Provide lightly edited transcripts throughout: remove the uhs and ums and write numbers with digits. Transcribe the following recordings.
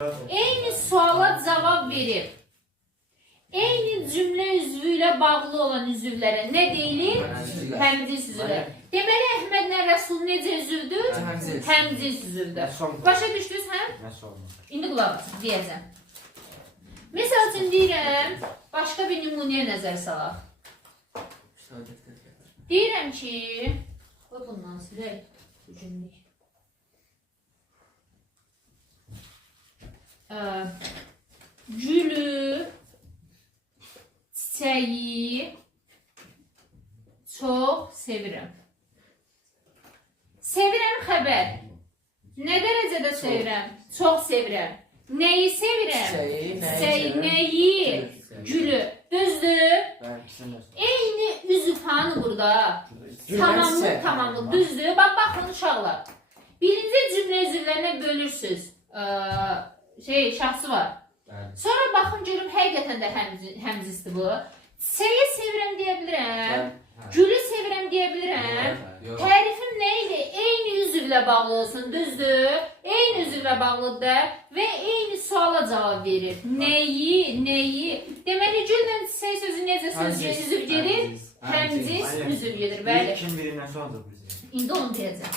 Eyni suala cavab verib, eyni cümlə üzvü ilə bağlı olan üzvlərə nə deyilir? Həmcins üzvlər. Deməli, Əhmədlə Rəsul necə üzvdür? Həmcins üzvdür. Başa düşdünüz, hə? İndi qulaq asın, deyəcəm. Məsəl üçün deyirəm, başqa bir nümunəyə nəzər salaq. Deyirəm ki, bundan silək, cümlük. Gülü, çiçeği çok sevirəm. Sevirəm xəbər. Nə dərəcədə sevirəm? Çox sevirəm. Nəyi sevirəm? Çiçeği, nəyi? Gülü. Düzdür? Eyni üzv hanı burada? Tamamlıq, düzdür? Baxın uşaqlar. Birinci cümlə üzvlərinə bölürsünüz. Şahsı var. Sonra baxın görüm həqiqətən də həmcinsdir bu. Çiçeği sevirəm deyə bilirəm. Gülü sevirəm deyə bilirəm. Tərifim nə idi? Eyni üzvlə bağlı olsun, düzdür? Eyni üzvlə bağlıdır və eyni suala cavab verir. Nəyi? Deməli, güllə çiçeği sözü necə üzv gedir? Həmcins üzv gedir, bəli. Kim birindən sualdır bu? İndi onu deyəcəm.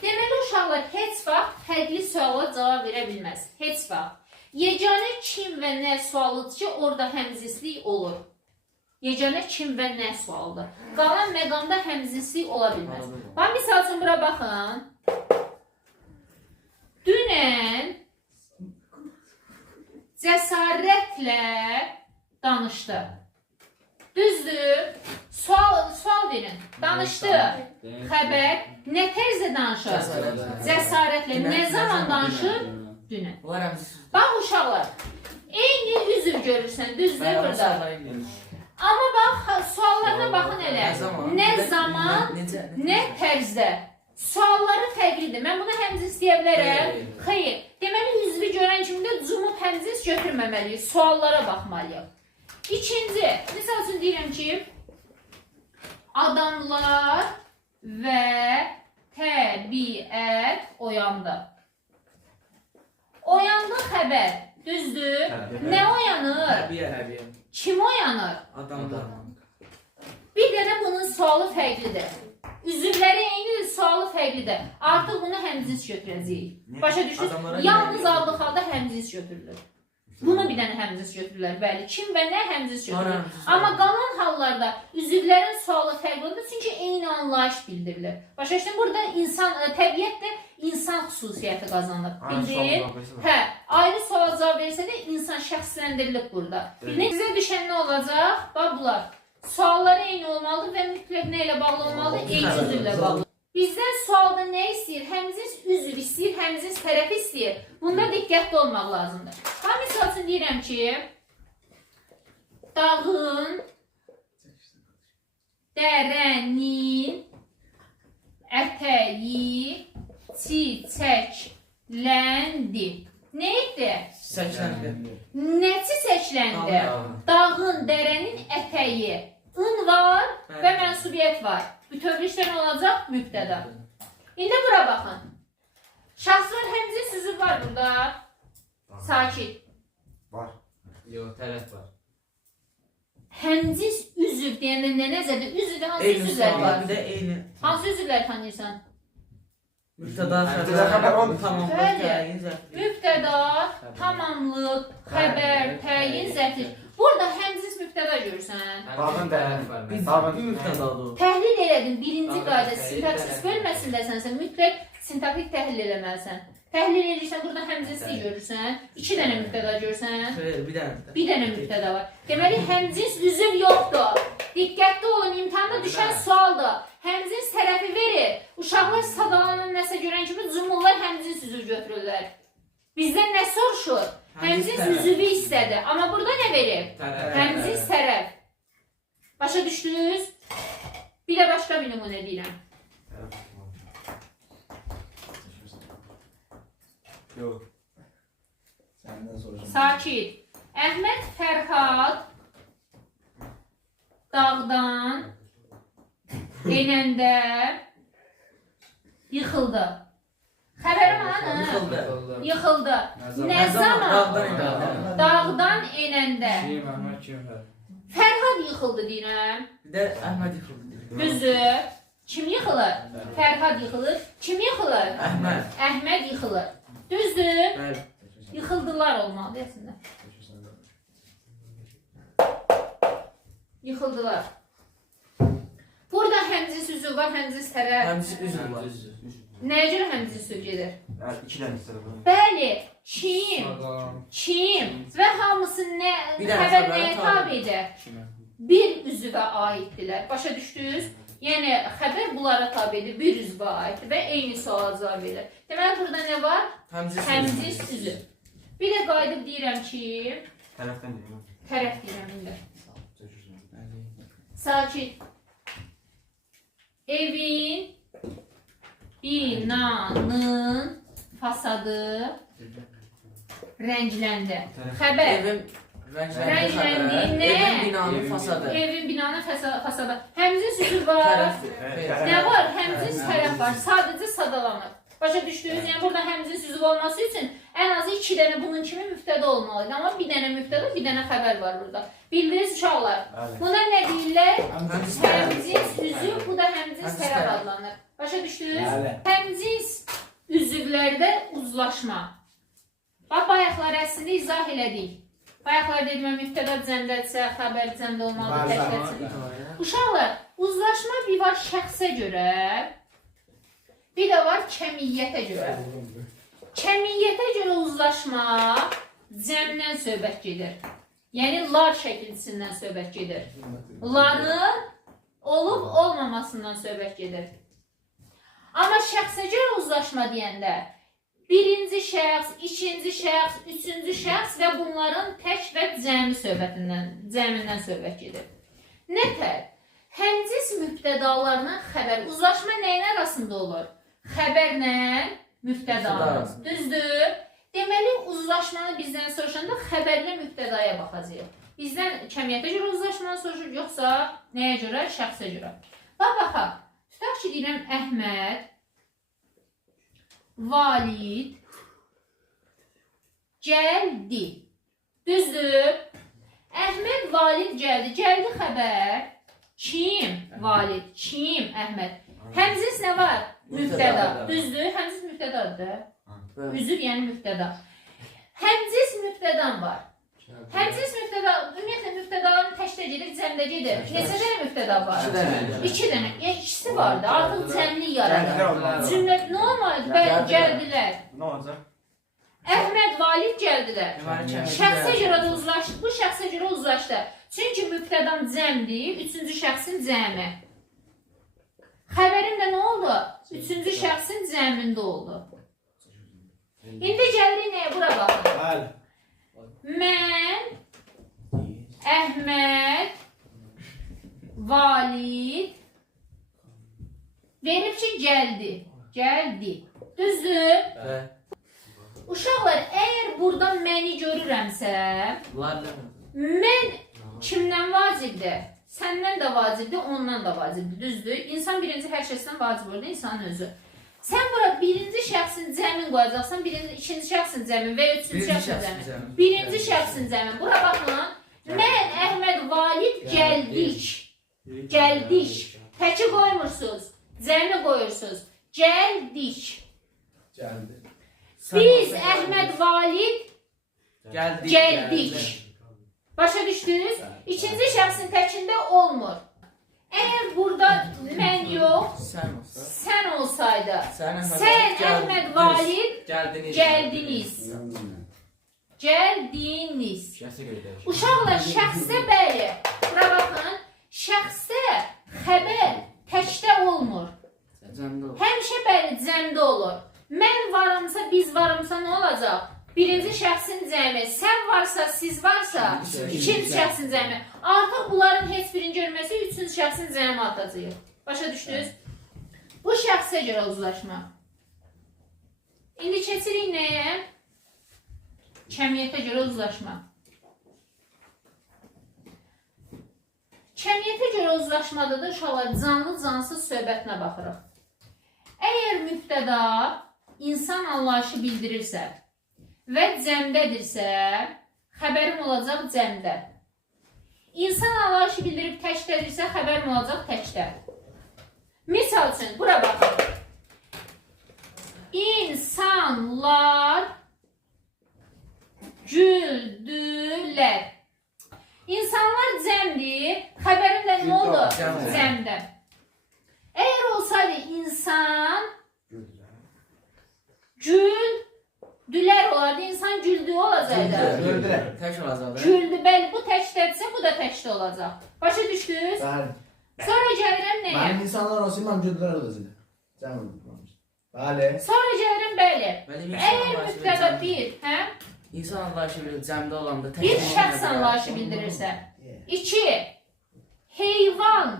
Deməli, uşaqlar heç vaxt fərqli suala cavab verə bilməz. Heç vaxt. Yeganə kim və nə sualıdır ki, orada həmcinslik olur. Yeganə kim və nə sualıdır. Qalan məqamda həmcinslik ola bilməz. Bax, misal üçün, bura baxın. Dünən cəsarətlə danışdı. Düzdür? Sual verin. Danışdı. Xəbər. Nə tərzdə danışır? Cəsarətlə. Nə zaman danışır? Dünən. Bax uşaqlar. Eyni üzv görürsən. Düzdür burada. Amma bax, suallarına baxın elə. Nə zaman, nə tərzdə. Sualları fərqlidir. Mən buna həmcins deyə bilərəm. Xeyr. Deməli, üzvü görən kimi də cumub həmcins götürməməliyik. Suallara baxmalıyıq. İkinci, misal üçün deyirəm ki, adamlar və təbiət oyandı. Oyandı xəbər, düzdür? Nə oyanır? Kim oyanır? Bir dənə bunun sualı fərqlidir. Üzvləri eynidir, sualı fərqlidir. Artıq bunu həmcins götürəcəyik. Başa düşdünüz? Yalnız aldıq halda həmcins götürülür. Bunu bir dənə həmcins götürürlər, bəli. Kim və nə həmcins götürürlər. Amma qalan hallarda üzvlərin sualı fərqlidir, çünki eyni anlayış bildirilir. Başa düşdün, burada təbiət də insan xüsusiyyəti qazanır. Bildin? Hə, ayrı suala cavab versə də insan şəxsləndirilib burada. Bildin, sizə düşən nə olacaq? Bax, bunlar. Sualları eyni olmalıdır və mütləq nə ilə bağlı olmalıdır? Eyni üzvlə bağlı. Bizdən sualda nə istəyir? Həmcins üzv istəyir, həmcins tərəfi istəyir. Bunda diqqətli olmaq lazımdır. Ha, misal üçün deyirəm ki, dağın, dərənin, ətəyi, çiçəkləndi. Nə etdi? Nə çiçəkləndi? Dağın, dərənin, ətəyi. In var və mənsubiyyət var. Bütövlükdən olacaq mübtəda. İndi bura baxın. Şahsın həmcins üzvü var burada. Sakit. Var. Yox, tərəf var. Həmcins üzv deyəndə nə nəzərdə? Üzvdə hansı üzvlər var? Hansı üzvləri tanıyırsan? Mübtəda, xəbər, tamamlıq, mübtəda, tamamlıq, xəbər, təyin, zərflik. Burada həmcins mübtəda görürsən. Bağın dərəf var. bir mübtədadır. Təhlil elədin. Birinci qayda sintaksis bölməsindəsənsə mütləq sintaktik təhlil eləməlisən. Təhlil edirsən, burada həmcinslik görürsən. 2 dənə mübtəda görürsən. Bir dənə mübtəda var. Deməli, həmcins üzv yoxdur. Diqqətli olun, imtihanda düşən sualdır. Həmcins tərəfi verir. Uşaqlar sadalanan nəsə görən kimi cumhurlar həmcins üzv götürürlər. Bizdən nə soruşur? Həmcins üzvü istədi. Amma burada nə verib? Həmcins tərəf. Başa düşdünüz? Bir də başqa bir nümunə deyirəm. Yox. Səndən soruşum. Sakit. Əhməd Fərhad dağdan enəndə yıxıldı. Xəbərim hanı? Yıxıldı. Yıxıldı. Nə zaman? Dağdan enəndə. Şey, Mehmet kim var? Fərhad yıxıldı deyirəm. Bir də Əhməd yıxıldı. Düzdür. Kim yıxılır? Fərhad yıxılır. Kim yıxılır? Əhməd. Əhməd yıxılır. Düzdür. Bəli. Yıxıldılar olmalı deyəsən. Yıxıldılar. Burada həmzə sözü var, həmzə tərəf. Həmzə üzv var. Nəyə görə həmzə sözü gedir? İki tane istedim. Bəli, kim və hamısı nə Bir dənə xəbər xəbərə nəyə tabe. tabedir? Bir üzvə aiddirlər. Başa düşdünüz? Yəni xəbər bunlara tabedir, bir üzvə aiddir və eyni suala cavab verir. Deməli burada nə var? Həmzə sözü. Bir də qayıdıb deyirəm ki, Taraftan değil. tərəf deyirəm indi. Sakit. Evin, binanın fasadı rəngləndi. Xəbər. Evin Rəngləndi, nə? Evin binanın fasadı. Evin, binanın fasadı. Həmzə sözü var. Tərəfdir. Nə var? Həmzə tərəf var. Sadəcə sadalanır. Başa düşdünüz? Yəni burada həmzə sözü olması üçün ən azı 2 dənə bunun kimi müftədə olmalıydı. Amma bir dənə müftədə, bir dənə xəbər var burada. Bildiniz uşaqlar? Buna nə deyirlər? Həmzins üzü, bu da həmzins tərəf adlanır. Başa düşdünüz? Həmzins üzvlərdə uzlaşma. Bax, bayaqlar əslində izah elədik. Bayaqlar dedim, müftədə cəmdədirsə, xəbər cəmdə olmalı, təkləsin. Uşaqlar, uzlaşma bir var şəxsə görə, bir də var kəmiyyətə görə. Kəmiyyətə görə uzlaşma cəmdən söhbət gedir. Yəni, lar şəkilçisindən söhbət gedir. Ların olub olmamasından söhbət gedir. Amma şəxsə görə uzlaşma deyəndə birinci şəxs, ikinci şəxs, üçüncü şəxs və bunların tək və cəmindən söhbət gedir. Nətər? Həmzis mübtədalarla xəbər. Uzlaşma nəyin arasında olur? Xəbərlə mübtədanın. Düzdür? Deməli, uzlaşmanı bizdən soruşanda xəbərlə mübtədaya baxacaq. Bizdən kəmiyyətə görə uzlaşmanı soruşur, yoxsa nəyə görə? Şəxsə görə. Baxaq. Tutaq ki, deyirəm, Əhməd valid gəldi. Düzdür? Əhməd valid gəldi. Gəldi xəbər. Kim valid? Kim Əhməd? Həmzis nə var? Mübtəda. Düzdür? Həmzis mübtədadır. Üzr, yəni mübtəda. Həmzis mübtədan var. Həmzis mübtəda, ümumiyyətlə mübtədaların təşkil gedir, cəmdə gedir. Neçə dənə mübtəda var? 2 dənə. Yəni ikisi var da, artıq cəmlik yaradır. Cümlə nə olmalı? Bəli, gəldilər. Ne olacak? Əhməd valid gəldilər. Şəxsə görə də uzlaşdı. Bu şəxsə görə uzlaşdı. Çünki mübtədan cəmdir, üçüncü şəxsin cəmi. Xəbərim də nə oldu? Üçüncü şəxsin cəmində oldu. İndi gəlirik nəyə? Bura baxın. Mən Əhməd valid verib ki, gəldi. Gəldi. Düzdür? Uşaqlar, əgər burada məni görürəmsə, mən kimdən vacibdir? Səndən də vacibdir, ondan da vacibdir. Düzdür? İnsan birinci hər şeydən vacib olur, insanın özü. Sən bura birinci şəxsin cəmin qoyacaqsan, ikinci şəxsin cəmin və üçüncü şəxsin cəmin. Birinci şəxsin cəmin. Bura baxın. Mən Əhməd valid gəldik. Gəldik. Təki qoymursunuz. Cəmi qoyursunuz. Gəldik. Biz Əhməd valid gəldik. Başa düşdünüz? İkinci şəxsin təkində olmur. Əgər burada mən yox, sən olsaydı, sən Əhməd valid gəldiniz. Gəldiniz. Uşaqlar, şəxsdə bəli, bura baxın, şəxsdə xəbər təkdə olmur. Həmişə bəli, cəmdə olur. Mən varımsa, biz varımsa nə olacaq? Birinci şəxsin cəmi, sən varsa, siz varsa, ikinci şəxsin cəmi. Artıq bunların heç birini görməsi üçüncü şəxsin cəmi atacaq. Başa düşdünüz? Bu şəxsə görə uzlaşma. İndi keçirik nəyə? Kəmiyyətə görə uzlaşma. Kəmiyyətə görə uzlaşmada da uşaqlar canlı-cansız söhbətinə baxırıq. Əgər mübtəda insan anlayışı bildirirsə və cəmdədirsə, xəbərim olacaq cəmdə. İnsan anlayışı bildirib təkdədirsə, xəbərim olacaq təkdə. Misal üçün, bura baxın. İnsanlar güldülər. İnsanlar cəmdir, xəbərim də nə oldu? Cəmdə. Əgər olsaydı insan güldülər olardı, insan güldüyü olacaqdı. Tək olacaq. Güldü, bəli, bu təkdədirsə, bu da təkdə olacaq. Başa düşdünüz? Bəli. Sonra gəlirəm nəyə? Mənim insanlar olsun, mən güldülər olacaq. Cəm olmuş. Bəli. Sonra gəlirəm bəli. Bəli, Əgər mübtəda bir, hə? İnsan anlayışı bilir, cəmdə olanda tək Bir şəxs anlayışı bildirirsə. 2. Heyvan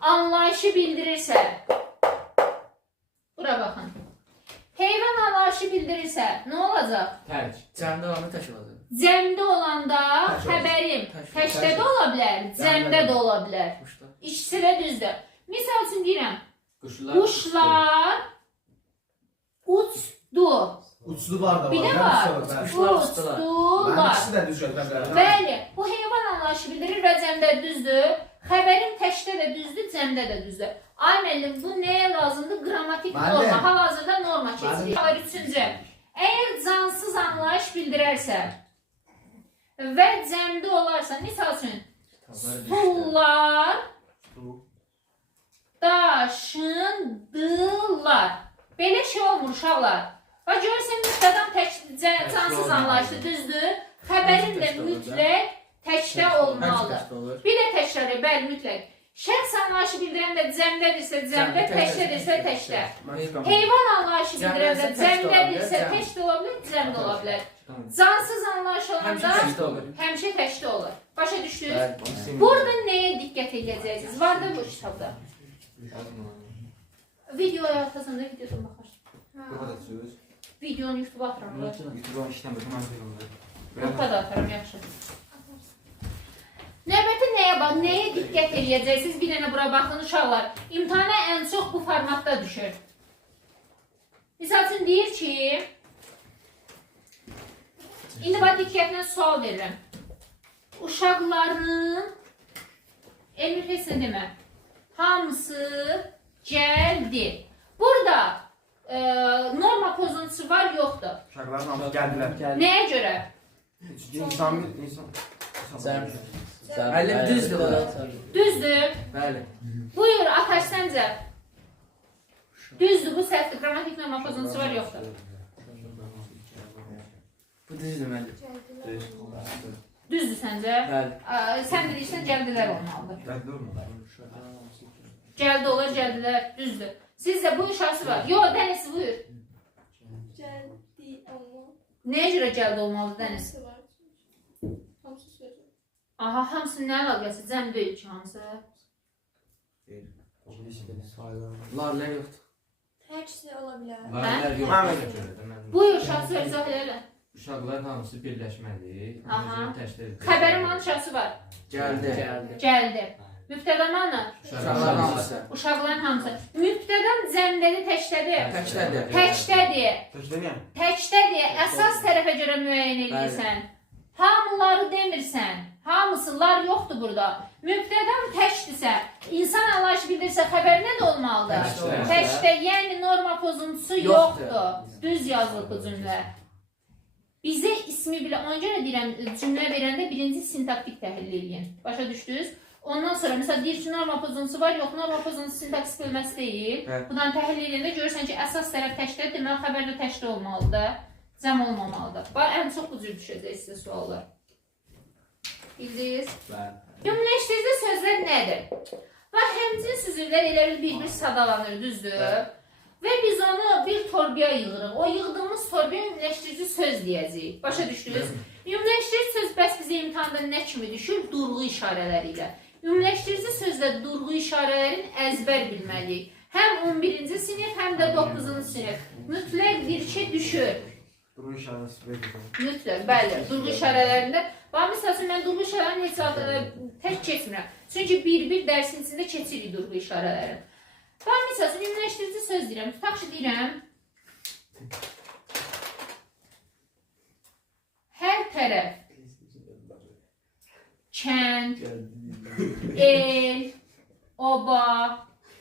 anlayışı bildirirsə. Bura baxın. Heyvan anlayışı bildirirsə, nə olacaq? Tək. Cəmdə olanda tək olacaq. Cəmdə olanda xəbərim təkdə də ola bilər, cəmdə də ola bilər. İkisi də düzdür. Misal üçün deyirəm, quşlar uçdu. Uçdular da var. Bir də Mən var. uçdular, bəli. Uçdular. Mənim ikisi də düz gözləmlər. Bəli, bu heyvan anlayışı bildirir və cəmdə düzdür. Xəbərin təkdə də düzdür, cəmdə də düzdür. Ay müəllim, bu nəyə lazımdır? Qrammatik norma. Hal-hazırda norma keçirik. 3-cü. Əgər cansız anlayış bildirərsə və cəmdə olarsa, misal üçün, stullar daşındılar. Belə şey olmur uşaqlar. Və görürsən, müstədən cansız anlayışdır, düzdür. Xəbərin də mütləq təkdə olmalıdır. Bir də təkrarı, bəli, mütləq. Şəxs anlayışı bildirəndə cəmdədirsə cəmdə, təkdədirsə təkdə. Heyvan anlayışı bildirəndə cəmdədirsə təkdə ola bilər, cəmdə ola bilər. Cansız anlayış olanda həmişə təkdə olur. Başa düşdünüz? Burada nəyə diqqət edəcəksiniz? Var da bu kitabda. Videoya arxasında videodan baxar. Videonu YouTube atıram. YouTube'dan işləmir, bu mənzilində. Yoxda da atıram, yaxşı. Növbəti nəyə bax, nəyə diqqət edəcəksiniz? Bir dənə bura baxın uşaqlar. İmtahana ən çox bu formatda düşür. Misal üçün deyir ki, indi bax diqqətlə sual verirəm. Uşaqların, Elmir Hesin demə, hamısı gəldi. Burada norma pozuntusu var, yoxdur. Uşaqların hamısı gəldilər. Nəyə görə? İnsan. Bəli, düzdür. Düzdür. Bəli. Buyur, Ataş səncə. Düzdür, bu səhvdir. Qrammatik norma pozuntusu var, yoxdur. Bu düzdür mənim. Düzdür səncə? Bəli. Sən deyirsən, gəldilər olmalıdır. Gəldi olmalı. Gəldi olur, gəldilər, düzdür. Sizdə bu şansı var. Yox, Dəniz, buyur. Gəldi olmalı. Nəyə görə gəldi olmalı, Dəniz? Hamısı var. Hamısı sözü. Aha, hamısının nə əlaqəsi? Cəm deyil ki, hamısı. Larlər yoxdur. Həqsi ola bilər. Larlər yox. Buyur, şansı ver, izah elə. Uşaqların hamısı birləşməli. Aha. Təşkil edir. Xəbərin hanı şansı var? Gəldi. Gəldi. Mübtəda manı? Uşaqların hamısı. Uşaqların hamısı. Mübtədan cəmdədir, təkdədir. Təkdədir. Təkdədir. Təşkiləyəm. Təkdədir. Əsas tərəfə görə müəyyən edirsən. Hamıları demirsən. Hamısılar yoxdur burada. Mübtədan təkdirsə, insan anlayışı bildirsə xəbər nə də olmalıdır? Təkdə, yəni norma pozuntusu yoxdur. Düz yazılıb bu cümlə. Bizə ismi bilə, ona görə deyirəm, cümlə verəndə birinci sintaktik təhlil edin. Başa düşdünüz? Ondan sonra, məsələn, deyir ki, norma pozuntusu var, yox, norma pozuntusu sintaksis bölməsi deyil. Buradan təhlil edəndə görürsən ki, əsas tərəf təkdədir, deməli, xəbər də təkdə olmalıdır, cəm olmamalıdır. Ən çox bu cür düşəcək sizə suallar. Bildiniz? Cümləşdiricili sözlər nədir? Bax, həmçinin sözlər elə bir-bir sadalanır, düzdür? Və biz onu bir torbaya yığırıq. O yığdığımız torbaya ümumiləşdirici söz deyəcəyik. Başa düşdünüz? Ümumiləşdirici söz bəs bizə imtahanda nə kimi düşür? Durğu işarələri ilə. Ümumiləşdirici sözlə durğu işarələrin əzbər bilməliyik. Həm 11-ci sinif, həm də 9-cu sinif. Mütləq bir şey düşür. Durğu işarəsi verir. Mütləq, bəli. Durğu işarələrində. Bax, misal üçün, mən durğu işarələrini heç tək keçmirəm. Çünki bir-bir dərsin içində keçirik durğu işarələrini. Bax, misal üçün, ümumiləşdirici söz deyirəm. Tutaq ki, deyirəm, Hər tərəf. Kənd, el, oba,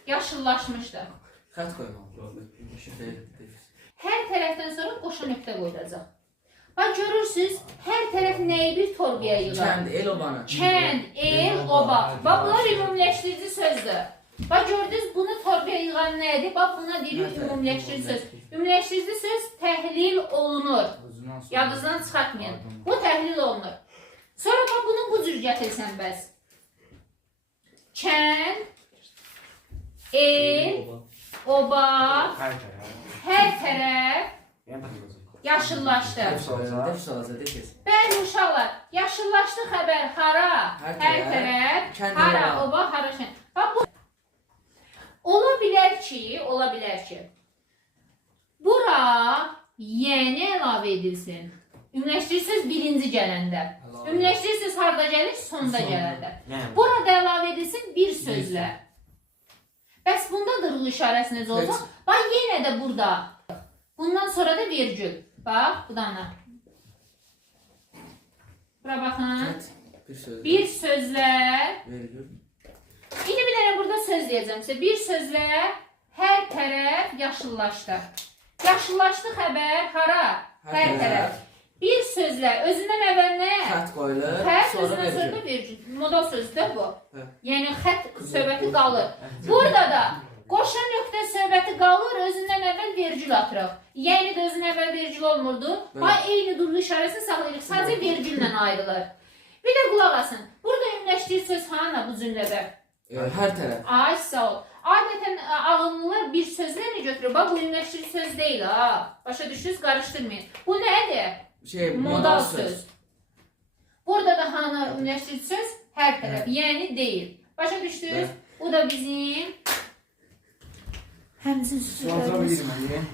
yaşıllaşmışdır. Xət qoymalı. Hər tərəfdən sonra qoşa nöqtə qoyulacaq. Bax görürsünüz, hər tərəf nəyi bir torbaya yığar? Kənd, el, obanı. Kənd, el, oba. Bax bunlar ümumiləşdirici sözdür. Bax gördünüz, bunu torbaya yığan nədir? Bax buna deyirik ümumiləşdirici söz. Ümumiləşdirici söz təhlil olunur. Yadınızdan çıxartmayın. Bu təhlil olunur. Sonra bax bunu bu cür gətirsən bəs. Kənd, el, oba, hər tərəf yaşıllaşdı. Bəli uşaqlar, yaşıllaşdı xəbər hara? Hər tərəf, hara, oba, hara şən. Bax bu ola bilər ki, bura yeni əlavə edilsin. Ümumiləşdirici söz birinci gələndə. Ümumiləşdirici söz harda gəlir? Sonda gələndə. Burada əlavə edilsin bir sözlə. Bəs bunda dırğı işarəsi necə olacaq? Bax yenə də burada. Bundan sonra da virgül. Bax, bu dana. Bura baxın. Bir sözlə. İndi bir dənə burada söz deyəcəm sizə. Bir sözlə hər tərəf yaşıllaşdı. Yaşıllaşdı xəbər hara? Hər tərəf. Bir sözlə özündən əvvəl nə? Xət qoyulur, Xət sonra özündən sonra da vergül. modal sözdür bu. Hə. Yəni xət söhbəti qalır. Burada da qoşa nöqtə söhbəti qalır, özündən əvvəl vergül atırıq. Yəni də özündən əvvəl vergül olmurdu. Bax eyni durğu işarəsini saxlayırıq. Sadəcə vergüllə ayrılır. Bir də qulaq asın. Burada ümumiləşdirici söz hanı bu cümlədə? Hər tərəf. Ay sağ ol. Adətən ağıllılar bir sözlə götürür. Bax bu ümumiləşdirici söz deyil ha. Başa düşürsünüz, qarışdırmayın. Bu nədir? Modal söz. Burada da hanı ümumiləşdirici söz? Hər tərəf. Yəni deyil. Başa düşdünüz? Bu da bizim həmçinin Sualtıra bilirəm,